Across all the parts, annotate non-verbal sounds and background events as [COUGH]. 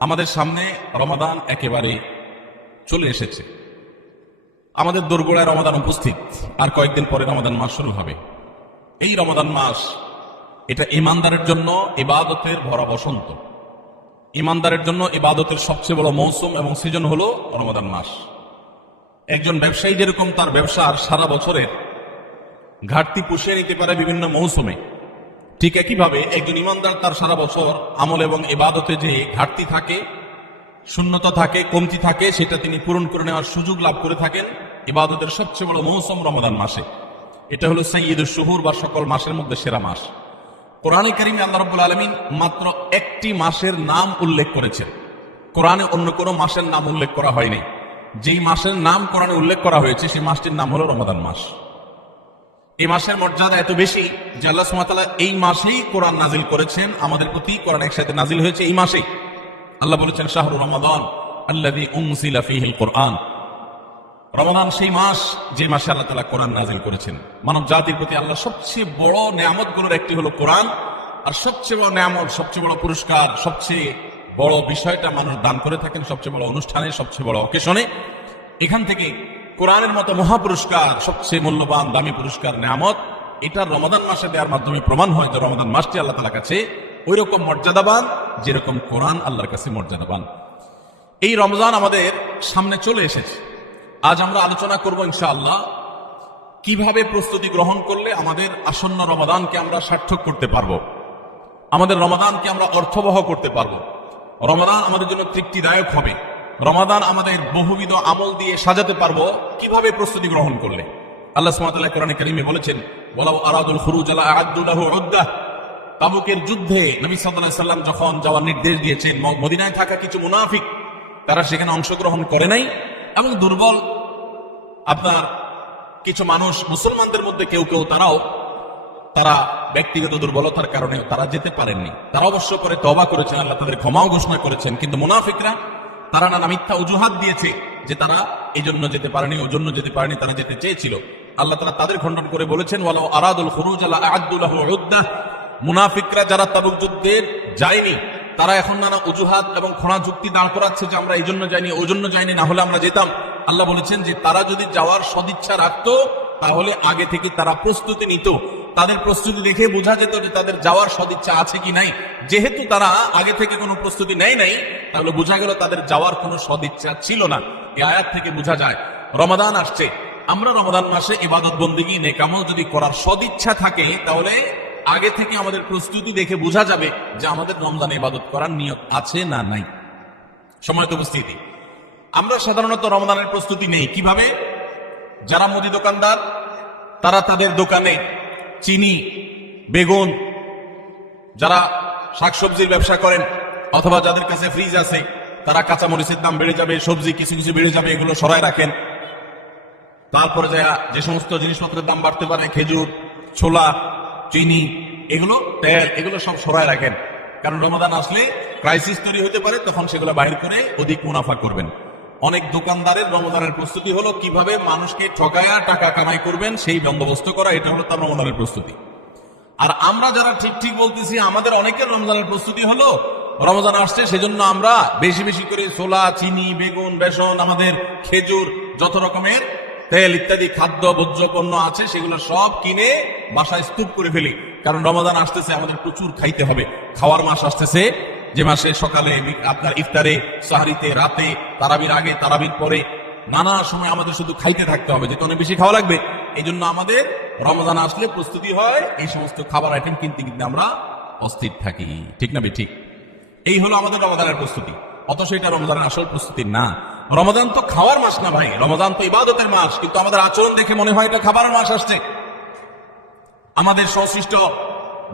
আমাদের সামনে রমাদান একেবারে চলে এসেছে। আমাদের দোরগোড়ায় রমাদান উপস্থিত, আর কয়েকদিন পরে রমাদান মাস শুরু হবে। এই রমাদান মাস, এটা ইমানদারের জন্য ইবাদতের ভরা বসন্ত। ইমানদারের জন্য ইবাদতের সবচেয়ে বড় মৌসুম এবং সিজন হলো রমাদান মাস। একজন ব্যবসায়ী যেরকম তার ব্যবসার সারা বছরের ঘাটতি পুষিয়ে নিতে পারে বিভিন্ন মৌসুমে। ঠিক একইভাবে একজন ইমানদার তার সারা বছর আমল এবং এবাদতে যে ঘাটতি থাকে, শূন্যতা থাকে, কমতি থাকে, সেটা তিনি পূরণ করে নেওয়ার সুযোগ লাভ করে থাকেন ইবাদতের সবচেয়ে বড় মৌসুম রমাদান মাসে। এটা হলো সৈয়দ শহুর বা সকল মাসের মধ্যে সেরা মাস। কোরআনে কারিমে আল্লাহ রব্বুল আলমিন মাত্র একটি মাসের নাম উল্লেখ করেছেন। কোরআনে অন্য কোনো মাসের নাম উল্লেখ করা হয়নি। যেই মাসের নাম কোরআনে উল্লেখ করা হয়েছে, সেই মাসটির নাম হলো রমাদান মাস। এই মাসের মর্যাদা এত বেশি যে আল্লাহ সুমাতালা এই মাসেই কোরআন নাজিল করেছেন, আমাদের প্রতি কোরআন একসাথে নাজিল হয়েছে এই মাসেই আল্লাহ বলেছেন, শাহরু রমাদান আল্লাদি উমসিলা ফিহিল কোরআন। রমাদান সেই মাস যে মাসে আল্লাহ তালা কোরআন নাজিল করেছেন। মানব জাতির প্রতি আল্লাহ সবচেয়ে বড় নিয়ামতগুলোর একটি হলো কোরআন, আর সবচেয়ে বড় নিয়ামত, সবচেয়ে বড় পুরস্কার, সবচেয়ে বড় বিষয়টা মানুষ দান করে থাকেন, সবচেয়ে বড় অনুষ্ঠানে, সবচেয়ে বড় অকেশনে। এখান থেকে কোরআনের মতো মহাপুরস্কার, সবচেয়ে মূল্যবান, দামি পুরস্কার, নেয়ামত, এটা রমাদান মাসে দেওয়ার মাধ্যমে প্রমাণ হয় যে রমাদান মাসটি আল্লাহ তালার কাছে ওই রকম মর্যাদাবান যেরকম কোরআন আল্লাহর কাছে মর্যাদাবান। এই রমজান আমাদের সামনে চলে এসেছে। আজ আমরা আলোচনা করব ইনশাআল্লাহ কীভাবে প্রস্তুতি গ্রহণ করলে আমাদের আসন্ন রমাদানকে আমরা সার্থক করতে পারব। আমাদের রমাদানকে আমরা অর্থবহ করতে পারব। রমাদান আমাদের জন্য তৃপ্তিদায়ক হবে। রমাদান আমাদের বহুবিধ আমল দিয়ে সাজাতে পারব। কীভাবে প্রস্তুতি গ্রহণ করলে? আল্লাহ সুমাতাল্লাহ কোরআনে কারিমে বলেছেন বলাও আরাদুল খুরুজ আলা আদুল্লাহ উদ্দাহ তাবুকের যুদ্ধে নবী সাল্লাল্লাহু সাল্লাম যখন যাওয়ার নির্দেশ দিয়েছেন মদিনায় থাকা কিছু মুনাফিক, তারা সেখানে অংশগ্রহণ করে নাই। এবং দুর্বল আপনার কিছু মানুষ, মুসলমানদের মধ্যে কেউ কেউ, তারাও, তারা ব্যক্তিগত দুর্বলতার কারণে তারা যেতে পারেননি। তারা অবশ্য করে তবা করেছেন, আল্লাহ তাদের ক্ষমাও ঘোষণা করেছেন, কিন্তু মুনাফিকরা তারা নানা মিথ্যা অজুহাত দিয়েছে যে তারা এই জন্য যেতে পারেনি ওই জন্য যেতে পারেনি, তারা যেতে চেয়েছিল। আল্লাহ তারা তাদের খণ্ডন করে বলেছেন মুনাফিকরা যারা তাবুক যুদ্ধে যায়নি, তারা এখন নানা অজুহাত এবং খোঁড়া যুক্তি দাঁড় করাচ্ছে যে আমরা এই জন্য যাইনি ওই জন্য যাইনি, না হলে আমরা যেতাম। আল্লাহ বলেছেন যে তারা যদি যাওয়ার সদিচ্ছা রাখতো, তাহলে আগে থেকে তারা প্রস্তুতি নিত। তাদের প্রস্তুতি দেখে বোঝা যেত যে তাদের যাওয়ার সদিচ্ছা আছে কি নাই। যেহেতু তারা আগে থেকে কোনো প্রস্তুতি নেয় নাই, তাহলে বোঝা গেল তাদের যাওয়ার কোনো সদিচ্ছা ছিল না। এই আয়াত থেকে বোঝা যায়, রমাদান আসছে। আমরা রমাদান মাসে ইবাদত বন্দিগি, নেকামল যদি করার সদিচ্ছা থাকে, তাহলে আগে থেকে আমাদের প্রস্তুতি দেখে বোঝা যাবে যে আমাদের রমজান ইবাদত করার নিয়ত আছে না নাই। সময় উপস্থিতি, আমরা সাধারণত রমদানের প্রস্তুতি নেই। কীভাবে? যারা মুদি দোকানদার, তারা তাদের দোকানে চিনি, বেগুন, যারা শাকসবজির ব্যবসা করেন, অথবা যাদের কাছে ফ্রিজ আছে, তারা কাঁচামরিচের দাম বেড়ে যাবে, সবজি কিছু কিছু বেড়ে যাবে, এগুলো সরাই রাখেন। তারপরে যারা যে সমস্ত জিনিসপত্রের দাম বাড়তে পারে, খেজুর, ছোলা, চিনি, এগুলো তেল, এগুলো সব সরাই রাখেন। কারণ রমাদান আসলে ক্রাইসিস তৈরি হতে পারে, তখন সেগুলো বাহির করে অধিক মুনাফা করবেন। অনেক দোকানদারের রমজানের প্রস্তুতি হলো কীভাবে মানুষকে ঠকায়া টাকা কামাই করবেন, সেই বন্দোবস্ত করা, এটা হলো তার রমজানের প্রস্তুতি। আর আমরা যারা ঠিক ঠিক বলতেছি, আমাদের অনেকের রমজানের প্রস্তুতি হলো, রমজান আসছে, সেজন্য আমরা বেশি বেশি করে ছোলা, চিনি, বেগুন, বেসন, আমাদের খেজুর, যত রকমের তেল ইত্যাদি, খাদ্য, ভোজ্য, পণ্য আছে, সেগুলো সব কিনে বাসায় স্তূপ করে ফেলি। কারণ রমজান আসতেছে, আমাদের প্রচুর খাইতে হবে। খাওয়ার মাস আসতেছে যে মাসে সকালে আপনার ইফতারে, সাহারিতে, রাতে, তারাবির আগে, তারাবির পরে নানা সময় আমাদের শুধু খাইতে থাকতে হবে যেহেতু অনেক বেশি খাওয়া লাগবে। এই জন্য আমাদের রমজান আসলে প্রস্তুতি হয়, এই সমস্ত খাবার আইটেম কিনতে কিনতে আমরা অস্থির থাকি। ঠিক না ঠিক এই হলো আমাদের রমজানের প্রস্তুতি। অথচ এটা রমজানের আসল প্রস্তুতি না। রমজান তো খাওয়ার মাস না ভাই, রমজান তো ইবাদতের মাস, কিন্তু আমাদের আচরণ দেখে মনে হয় এটা খাবারের মাস আসছে। আমাদের সংশ্লিষ্ট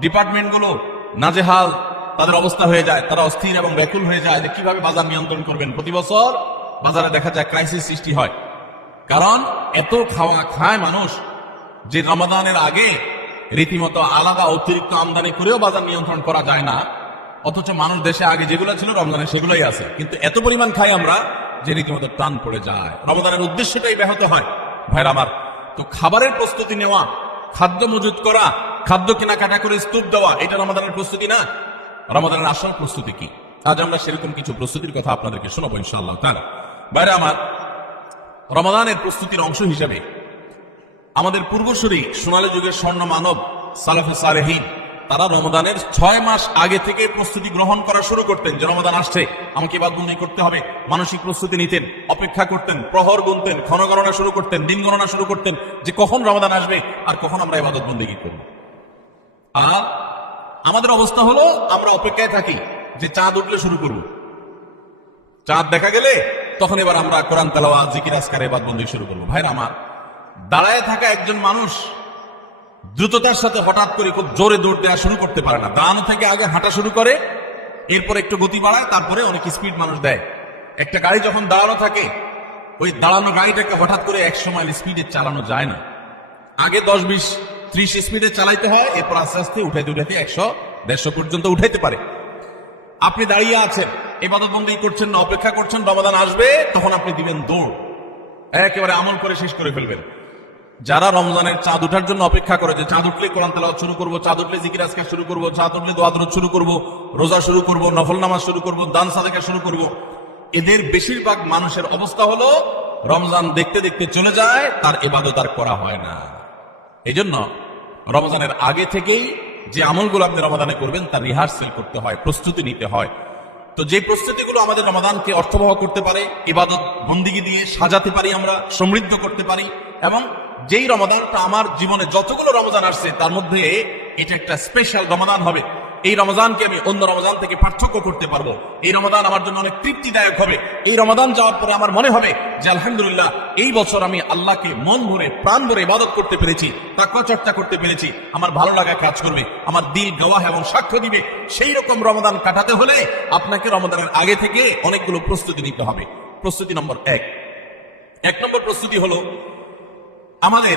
ডিপার্টমেন্টগুলো নাজেহাল তাদের অবস্থা হয়ে যায়, তারা অস্থির এবং ব্যাকুল হয়ে যায় যে কীভাবে বাজার নিয়ন্ত্রণ করবেন। প্রতি বছর বাজারে দেখা যায় ক্রাইসিস সৃষ্টি হয়। কারণ এত খাওয়া খায় মানুষ যে রমাদানের আগে রীতিমতো আলাদা অতিরিক্ত আমদানি করেও বাজার নিয়ন্ত্রণ করা যায় না। অথচ মানুষ দেশে আগে যেগুলো ছিল রমজানে সেগুলোই আছে। কিন্তু এত পরিমাণ খাই আমরা যে রীতিমতো টান পড়ে যায়। রমজানের উদ্দেশ্যটাই ব্যাহত হয়। ভাইরা আমার, তো খাবারের প্রস্তুতি নেওয়া, খাদ্য মজুত করা, খাদ্য কেনাকাটা করে স্তূপ দেওয়া, এটা রমাদানের প্রস্তুতি না। রমাদানের আসল প্রস্তুতি কি? আজ আমরা সেরকম কিছু প্রস্তুতির কথা আপনাদেরকে শোনাবো ইনশাআল্লাহ। তারা বাইরে আমার রমাদানের প্রস্তুতির অংশ হিসেবে আমাদের পূর্বসূরি সোনালী যুগের স্বর্ণ মানব সালাফে সালেহীন, তারা রমদানের ছয় মাস আগে থেকে প্রস্তুতি গ্রহণ করা শুরু করতেন। যে রমদান আসছে, আমাকে বাদবন্দি করতে হবে, মানসিক প্রস্তুতি নিতেন, অপেক্ষা করতেন, প্রহর গুনতেন, ক্ষণ গণনা শুরু করতেন, দিন গণনা শুরু করতেন যে কখন রমদান আসবে আর কখন আমরা ইবাদত বন্দি করব। আর আমাদের অবস্থা হলো, আমরা অপেক্ষায় থাকি যে চাঁদ উঠলে শুরু করব। চাঁদ দেখা গেলে তখন এবার আমরা কোরআন তালাওয়া জিকির এবার বন্দি শুরু করব। ভাইরা আমার, দাঁড়ায় থাকা একজন মানুষ দ্রুততার সাথে হঠাৎ করে খুব জোরে দৌড় দেওয়া শুরু করতে পারে না। দাঁড়ানো থেকে আগে হাঁটা শুরু করে, এরপর একটু গতি বাড়ায়, তারপরে অনেক স্পিড মানুষ দেয়। একটা গাড়ি যখন দাঁড়ানো থাকে, ওই দাঁড়ানো গাড়িটাকে হঠাৎ করে একশো মাইল স্পিডে চালানো যায় না। আগে দশ বিশ ত্রিশ স্পিডে চালাইতে হয়, এরপর আস্তে আস্তে উঠাইতে উঠাইতে একশো দেড়শো পর্যন্ত উঠাইতে পারে। আপনি দাঁড়িয়ে আছেন এবাদত বন্দী করছেন না, অপেক্ষা করছেন, রমাদান আসবে, তখন আপনি দিবেন দৌড়। একেবারে আমল করে শেষ করে ফেলবেন। যারা রমজানের চাঁদ উঠার জন্য অপেক্ষা করে, যে চাঁদ উঠলে কোরআন তেলাওয়াত শুরু করব, চাঁদ উঠলে জিকির আজকা শুরু করব, চাঁদ উঠলে দোয়াদরত শুরু করব, রোজা শুরু করব, নফল নামাজ শুরু করব, দান সাদেকা শুরু করব, এদের বেশিরভাগ মানুষের অবস্থা হলো, রমজান দেখতে দেখতে চলে যায়, তার এবাদত আর করা হয় না। এই জন্য রমজানের আগে থেকেই যে আমলগুলো আপনি রমাদানে করবেন তার রিহার্সেল করতে হয়, প্রস্তুতি নিতে হয়। তো যে প্রস্তুতিগুলো আমাদের রমাদানকে অর্থবহ করতে পারে, ইবাদত বন্দিগি দিয়ে সাজাতে পারি আমরা, সমৃদ্ধ করতে পারি, এবং যেই রমাদানটা আমার জীবনে যতগুলো রমজান আসছে, তার মধ্যে এটা একটা স্পেশাল রমাদান হবে। এই রমজানকে আমি অন্য রমজান থেকে পার্থক্য করতে পারব। এই রমাদান আমার জন্য অনেক তৃপ্তিদায়ক হবে। এই রমাদান যাওয়ার পরে আমার মনে হবে যে, আলহামদুলিল্লাহ, এই বছর আমি আল্লাহকে মন ভরে, প্রাণ ভরে ইবাদত করতে পেরেছি, তাকওয়া চর্চা করতে পেরেছি। আমার ভালো লাগা কাজ করবে, আমার দিল গওয়াহ এবং সাক্ষ্য দিবে। সেই রকম রমাদান কাটাতে হলে আপনাকে রমাদানের আগে থেকে অনেকগুলো প্রস্তুতি নিতে হবে। প্রস্তুতি নম্বর এক। এক নম্বর প্রস্তুতি হলো, আমাদের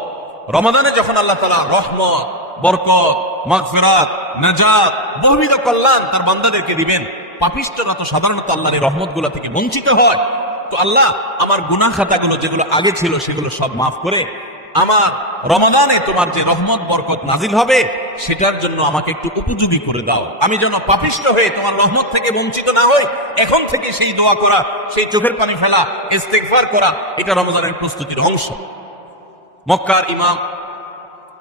রমাদানে যখন আল্লাহ তালা রহমত, বরকত, মাগফিরাত, নাজাত, বহুবিধ কল্যাণ তার বান্দাদেরকে দিবেন পাপিষ্টরা তো সাধারণত আল্লাহর এই রহমত থেকে বঞ্চিত হয়। তো আল্লাহ, আমার গুনা খাতাগুলো যেগুলো আগে ছিল সেগুলো সব মাফ করে, আমার রমাদানে তোমার যে রহমত, বরকত নাজিল হবে, সেটার জন্য আমাকে একটু উপযোগী করে দাও। আমি যেন পাপিষ্ট হয়ে তোমার রহমত থেকে বঞ্চিত না হই, এখন থেকে সেই দোয়া করা, সেই চোখের পানি ফেলা, ইস্তেগফার করা, এটা রমজানের প্রস্তুতির অংশ। মক্কার ইমাম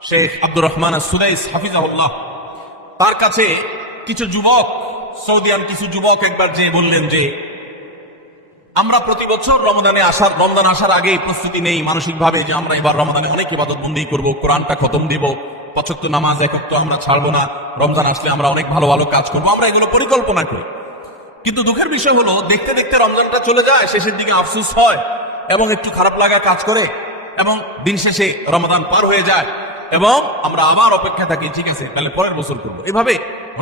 শেখ আব্দুর রহমান সুদাইস হাফিজাহুল্লাহ। তার কাছে কিছু যুবক, সৌদিয়ান কিছু যুবক একবার যে বললেন যে, আমরা প্রতি বছর রমদানে আসার রমদান আসার আগেই প্রস্তুতি নেই মানসিকভাবে যে আমরা এবার রমদানে অনেক ইবাদত বন্দি করব, কোরআনটা খতম দিব পচক্ত নামাজ একক তো আমরা ছাড়বো না, রমজান আসলে আমরা অনেক ভালো ভালো কাজ করব, আমরা এগুলো পরিকল্পনা করি। কিন্তু দুঃখের বিষয় হলো, দেখতে দেখতে রমজানটা চলে যায়, শেষের দিকে আফসুস হয় এবং একটু খারাপ লাগা কাজ করে। এবং দিন শেষে রমাদান পার হয়ে যায় এবং আমরা আবার অপেক্ষা থাকি, ঠিক আছে, তাহলে পরের বছর করব। এভাবে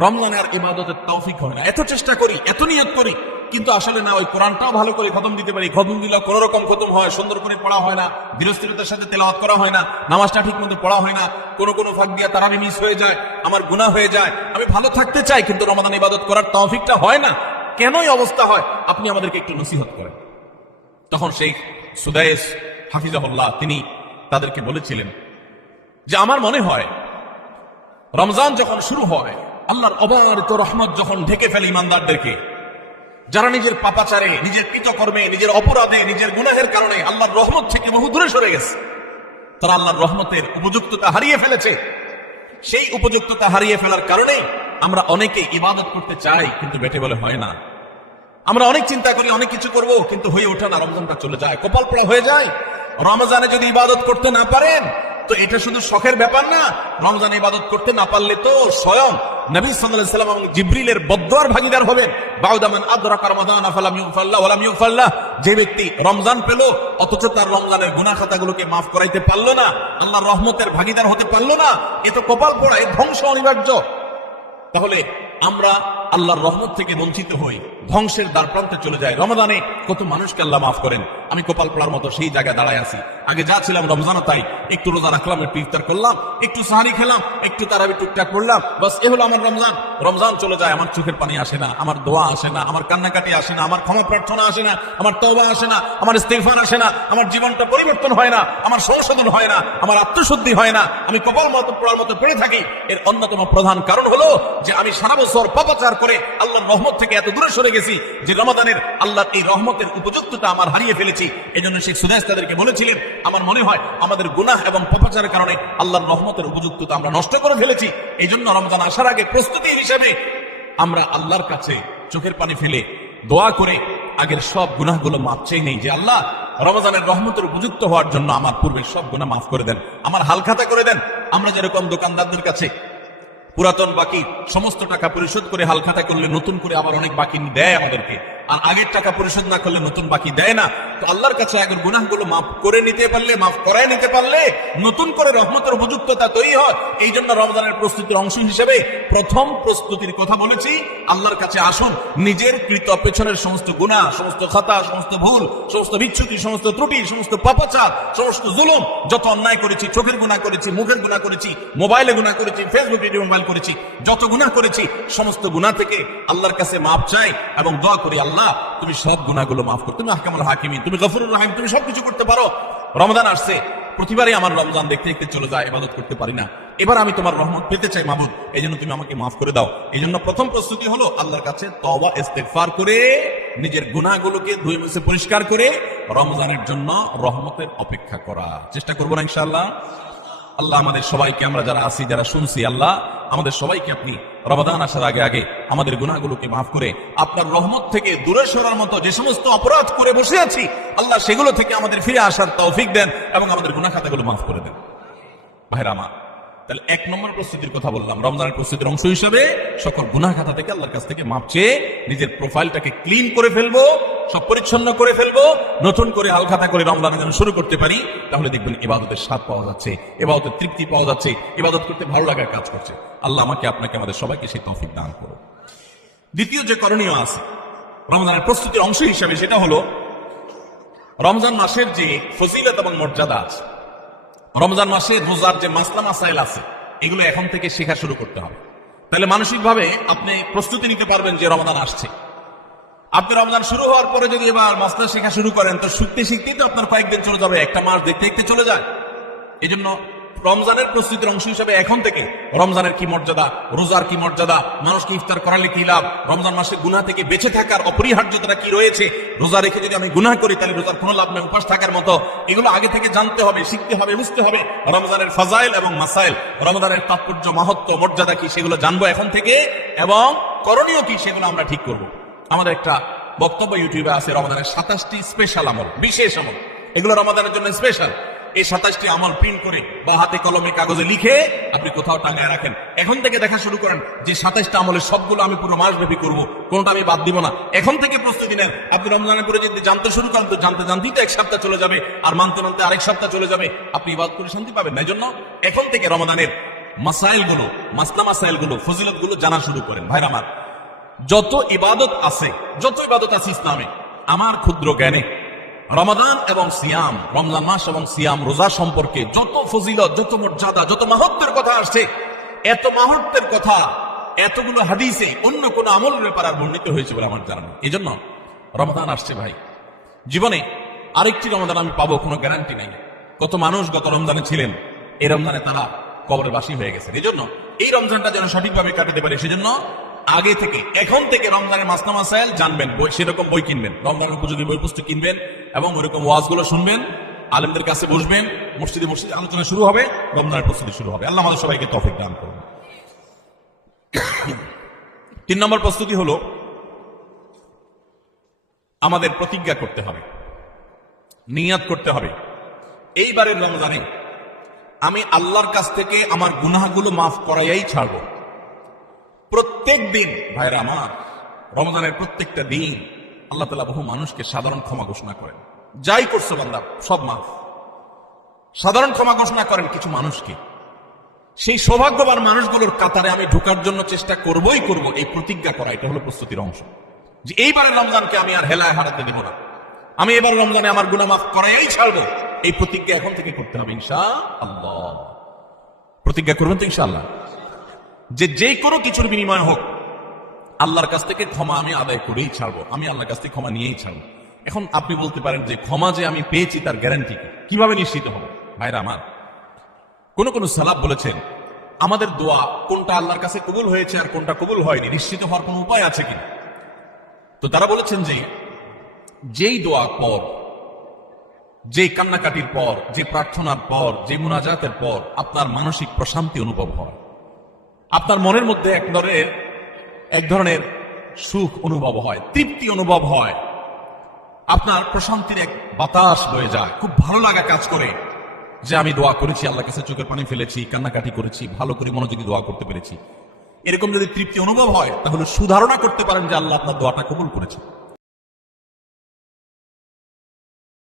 রমজানে আর ইবাদতের তৌফিক হয় না। এত চেষ্টা করি, এত নিয়ত করি, কিন্তু আসলে না, ওই কোরআনটাও ভালো করে খতম দিতে পারি। খতম দিলে কোন রকম খতম হয়, সুন্দর করে পড়া হয় না ধীরস্থিরতার সাথে তেলাওয়াত করা হয় না, নামাজটা ঠিক মতো পড়া হয় না, কোনো কোনো ফাঁক দিয়ে তারাবি মিস হয়ে যায়, আমার গুনাহ হয়ে যায়। আমি ভালো থাকতে চাই, কিন্তু রমাদান ইবাদত করার তৌফিকটা হয় না। কেনই অবস্থা হয়? আপনি আমাদেরকে একটু নসিহত করেন। তখন সেই সুদায়েস হাফিজাহুল্লাহ, তিনি তাদেরকে বলেছিলেন যে আমার মনে হয় রমজান যখন শুরু হয়, আল্লাহর অবারিত রহমত যখন ঢেকে ফেলে ইমানদারদেরকে, যারা নিজের পাপাচারে, নিজের কৃতকর্মে, নিজের অপরাধে, নিজের গুনাহের কারণে আল্লাহর রহমত থেকে বহু দূরে সরে গেছে, তারা আল্লাহর রহমতের উপযুক্ততা হারিয়ে ফেলেছে। সেই উপযুক্ততা হারিয়ে ফেলার কারণে আমরা অনেকে ইবাদত করতে চাই, কিন্তু বেটে বলে হয় না। আমরা অনেক চিন্তা করি, অনেক কিছু করব, কিন্তু হয়ে ওঠে না, রমজানটা চলে যায়, কপাল পড়া হয়ে যায়। রমজানে যদি ইবাদত করতে না পারেন, তো এটা শুধু শখের ব্যাপার না, রমজান ইবাদত করতে না পারলে তো স্বয়ং নবী সাল্লাম এবং জিব্রিলের বদোয়ার ভাগিদার হবেন। বাউদামান আদরাকা রমাদান ফালাম ইউফাল্লাহ ওয়ালাম ইউফাল্লাহ। যে ব্যক্তি রমজান পেল, অথচ তার রমজানের গুনাহ খাতাগুলোকে মাফ করাইতে পারল না, আল্লাহর রহমতের ভাগিদার হতে পারল না, এ তো কপাল পড়া ধ্বংস অনিবার্য। তাহলে আমরা আল্লাহর রহমত থেকে বঞ্চিত হই, ধ্বংসের দ্বার প্রান্তে চলে যায়। রমাদানে কত মানুষকে আল্লাহ মাফ করেন। আমি কপাল পড়ার মতো সেই জায়গায় দাঁড়ায় আছি। আগে যা ছিলাম রমজানও তাই। একটু রোজা রাখলাম, একটু ইফতার করলাম, একটু সাহারি খেলাম, একটু তারাবি টুকটাক পড়লাম। বাস, এ হলো আমার রমজান। রমজান চলে যায়, আমার চোখের পানি আসে না, আমার দোয়া আসে না, আমার কান্নাকাটি আসে না, আমার ক্ষমা প্রার্থনা আসে না, আমার তওবা আসে না, আমার ইস্তেগফার আসে না, আমার জীবনটা পরিবর্তন হয় না, আমার সংশোধন হয় না, আমার আত্মশুদ্ধি হয় না। আমি কপাল মতো পড়ার মতো পড়ে থাকি। এর অন্যতম প্রধান কারণ হলো যে আমি সারা বছর পাপাচার করে আল্লাহর রহমত থেকে এত দূরে সরে গেছি যে রমাদানের আল্লাহর এই রহমতের উপযুক্ততা আমার হারিয়ে ফেলেছি। এই জন্য শেখ সুদেশ তাদেরকে বলেছিলেন, আমার মনে হয় আমাদের গুনাহ এবং পাপাচারের কারণে আল্লাহর রহমতের উপযুক্ততা আমরা নষ্ট করে ফেলেছি। এই জন্য রমজান আসার আগে প্রস্তুতি হিসেবে আমরা আল্লাহর কাছে চোখের পানি ফেলে দোয়া করে আগের সব গুনাহগুলো মাপ চেয়ে নেই যে আল্লাহ রমজানের রহমতের উপযুক্ত হওয়ার জন্য আমার পূর্বের সব গুনাহ মাফ করে দেন। আমার হালখাতা করে দেন। আমরা যেরকম দোকানদারদের কাছে পুরাতন বাকি সমস্ত টাকা পরিশোধ করে হালখাতা করলে নতুন করে আবার অনেক বাকি দেয় আমাদেরকে। আর আগের টাকা পরিশোধ না করলে নতুন বাকি দেয় না। তো আল্লাহর কাছে আগের গুনাহগুলো মাফ করে নিতে পারলে, মাফ করায় নিতে পারলে নতুন করে রহমতের উপযুক্ততা তৈরি হয়। এই জন্য রমজানের প্রস্তুতির অংশ হিসেবে প্রথম প্রস্তুতির কথা বলেছি, আল্লাহর কাছে আসুন, নিজের কৃত পেছনের সমস্ত গুনাহ, সমস্ত খাতা, সমস্ত ভুল, সমস্ত বিচ্ছুতি, সমস্ত ত্রুটি, সমস্ত পাপাচার, সমস্ত জুলুম, যত অন্যায় করেছি, চোখের গুণা করেছি, মুখের গুণা করেছি, মোবাইলে গুণা করেছি, ফেসবুক ভিডিও মোবাইল করেছি, যত গুণা করেছি, সমস্ত গুণা থেকে আল্লাহর কাছে মাপ চাই এবং দোয়া করি, আল্লাহ তুমি সব গুণাগুলো মাফ করো। তুমি আহকামুল হাকিমি তুমি গফরুর রাহিম, তুমি সবকিছু করতে পারো। রমজান আসছে, প্রতিবারই আমার রমজান দেখতে দেখতে চলে যায়, ইবাদত করতে পারি না। এবার আমি তোমার রহমত পেতে চাই মাহবুদ এই জন্য তুমি আমাকে মাফ করে দাও। এই জন্য প্রথম প্রস্তুতি হলো আল্লাহর কাছে তওবা, ইস্তেগফার করে, নিজের গুনাহগুলোকে ধুয়ে মুছে পরিষ্কার করে, রমজানের জন্য রহমতের অপেক্ষা করা। চেষ্টা করব না ইনশাআল্লাহ। আল্লাহ আমাদের সবাইকে, আমরা যারা আছি, যারা শুনছি, আল্লাহ আমাদের সবাইকে আপনি রমাদান আসার আগে আগে আমাদের গুণাগুলোকে মাফ করে আপনার রহমত থেকে দূরে সরার মতো যে সমস্ত অপরাধ করে বসে আছি, আল্লাহ সেগুলো থেকে আমাদের ফিরে আসার তৌফিক দেন এবং আমাদের গুণা খাতাগুলো মাফ করে দেন। ভাইরামা তাহলে এক নম্বর প্রস্তুতির কথা বললাম। রমজানের প্রস্তুতির অংশ হিসেবে সকল গুনাহ খাতা থেকে আল্লাহর কাছ থেকে মাপ চেয়ে নিজের প্রোফাইলটাকে ক্লিন করে ফেলব, সব পরিচ্ছন্ন করে ফেলব, নতুন করে হালখাতা করে রমজান যেন শুরু করতে পারি, তাহলে দেখবেন ইবাদতের স্বাদ পাওয়া যাচ্ছে, ইবাদতের তৃপ্তি পাওয়া যাচ্ছে, ইবাদত করতে ভালো লাগার কাজ করছে। আল্লাহ আমাকে, আপনাকে, আমাদের সবাইকে সেই তৌফিক দান করো দ্বিতীয় যে করণীয় আছে, রমজানের প্রস্তুতির অংশ হিসেবে সেটা হলো, রমজান মাসের যে ফজিলত এবং মর্যাদা আছে রমজান মাসে রোজার যে মাসলা মাসাইল আছে, এগুলো এখন থেকে শেখা শুরু করতে হবে। তাহলে মানসিকভাবে আপনি প্রস্তুতি নিতে পারবেন যে রমজান আসছে। আপনি রমজান শুরু হওয়ার পরে যদি এবার মাসলা শেখা শুরু করেন, তো শিখতে শিখতেই তো আপনার কয়েকদিন চলে যাবে। একটা মাস দেখতে দেখতে চলে যায়। এই জন্য রমজানের প্রস্তুতির অংশ হিসেবে এখন থেকে রমজানের কি মর্যাদা, রোজার কি মর্যাদা, মানুষকে ইফতার করালে কি লাভ, রমজান মাসে গুনাহ থেকে বেঁচে থাকার অপরিহার্যতা কি রয়েছে, রোজা রেখে যদি আমি গুনাহ করি, তাহলে রোজার কোনো লাভ নেই, উপাস থাকার মতো। এগুলো আগে থেকে জানতে হবে, শিখতে হবে, বুঝতে হবে। রমজানের ফাজাইল এবং মাসাইল, রমজানের তাৎপর্য মাহাত্ম মর্যাদা কি সেগুলো জানব এখন থেকে এবং করণীয় কি সেগুলো আমরা ঠিক করব। আমাদের একটা বক্তব্য ইউটিউবে আছে, রমজানের সাতাশটি স্পেশাল আমল, বিশেষ আমল। এগুলো রমাদানের জন্য স্পেশাল এই সাতাশটি আমল প্রিন্ট করে বা হাতে কলমে কাগজে লিখে আপনি কোথাও টাঙায় রাখেন। এখন থেকে দেখা শুরু করেন যে সাতাশটা আমলের সবগুলো আমি পুরো মাস ব্যাপী করব, কোনটা আমি বাদ দিব না। এখন থেকে প্রস্তুতি নেন। আপনি রমজানের করে যদি জানতে শুরু করেন, তো জানতে জানতেই তো এক সপ্তাহ চলে যাবে আর মানতে মানতে আরেক সপ্তাহ চলে যাবে। আপনি ইবাদ করে শান্তি পাবেন না। জন্য এখন থেকে রমাদানের মাসাইলগুলো মাসলা মাসাইলগুলো ফজিলতগুলো জানা শুরু করেন। ভাইর আমার, যত ইবাদত আছে, যত ইবাদত আছে ইসলামে, আমার ক্ষুদ্র জ্ঞানে রমাদান এবং সিয়াম, রমজান মাস এবং সিয়াম রোজা সম্পর্কে যত ফজিলত, যত মর্যাদা, যত মাহত্বের কথা আসছে, এত মাহত্বের কথা, এতগুলো হাদিসে অন্য কোন আমলের ব্যাপার আর বর্ণিত হয়েছে বলে আমার জানা। এই জন্য রমাদান আসছে ভাই। জীবনে আরেকটি রমাদান আমি পাবো, কোনো গ্যারান্টি নাই। কত মানুষ গত রমজানে ছিলেন, এই রমজানে তারা কবরে বাসী হয়ে গেছে এই জন্য এই রমজানটা যেন সঠিকভাবে কাটাতে পারে, সেজন্য আগে থেকে, এখন থেকে রমজানের মাসনা মাসাইল জানবেন, বই সেরকম বই কিনবেন। রমজানের উপযোগী বই পুস্তক কিনবেন এবং ওরকম ওয়াজগুলো শুনবেন, আলেমদের কাছে বসবেন, মসজিদে মসজিদে আলোচনা শুরু হবে, রমজানের প্রস্তুতি শুরু হবে। আল্লাহ আমাদের সবাইকে তফিক দান করবেন [CLEARS THROAT] তিন নম্বর প্রস্তুতি হলো, আমাদের প্রতিজ্ঞা করতে হবে, নিয়াত করতে হবে। এইবারের রমজানে আমি আল্লাহর কাছ থেকে আমার গুনাহগুলো মাফ করাইয়াই ছাড়ব। প্রত্যেক দিন, ভাইরা আমার, রমজানের প্রত্যেকটা দিন আল্লাহ তালা বহু মানুষকে সাধারণ ক্ষমা ঘোষণা করেন। যাই করছ বান্দা, সব মাফ। সাধারণ ক্ষমা ঘোষণা করেন কিছু মানুষকে। সেই সৌভাগ্যবান মানুষগুলোর কাতারে আমি ঢোকার জন্য চেষ্টা করবই করব, এই প্রতিজ্ঞা করা, এটা হলো প্রস্তুতির অংশ। যে এইবারের রমজানকে আমি আর হেলায় হারাতে দিব না। আমি এবার রমজানে আমার গুণা মাফ করাই ছাড়বো। এই প্রতিজ্ঞা এখন থেকে করতে হবে ইনশা আল্লাহ প্রতিজ্ঞা করবেন তো ইনশাআল্লাহ? যে যে কোনো কিছুর বিনিময় হোক, আল্লাহর কাছ থেকে ক্ষমা আমি আদায় করেই ছাড়বো। আমি আল্লাহর কাছ থেকে ক্ষমা নিয়েই ছাড়বো। এখন আপনি বলতে পারেন যে ক্ষমা যে আমি পেয়েছি তার গ্যারান্টি কি? কীভাবে নিশ্চিত হব? ভাইরা আমার, কোন কোন সালাব বলেছেন, আমাদের দোয়া কোনটা আল্লাহর কাছে কবুল হয়েছে আর কোনটা কবুল হয়নি, নিশ্চিত হওয়ার কোন উপায় আছে কিনা? তো তারা বলেছেন যে যেই দোয়া পর যে কান্নাকাটির পর, যে প্রার্থনার পর, যে মুনাজাতের পর আপনার মানসিক প্রশান্তি অনুভব হয়। আপনার মনের মধ্যে এক ধরনের এক ধরনের সুখ অনুভব হয়, তৃপ্তি অনুভব হয়। আপনার প্রশান্তির এক বাতাস বয়ে যায়। খুব ভালো লাগা কাজ করে যে আমি দোয়া করেছি আল্লাহ কাছে চোখের পানি ফেলেছি, কান্নাকাটি করেছি, ভালো করে মনোযোগী দোয়া করতে পেরেছি। এরকম যদি তৃপ্তি অনুভব হয়, তাহলে সুধারণা করতে পারেন যে আল্লাহ আপনার দোয়াটা কবুল করেছে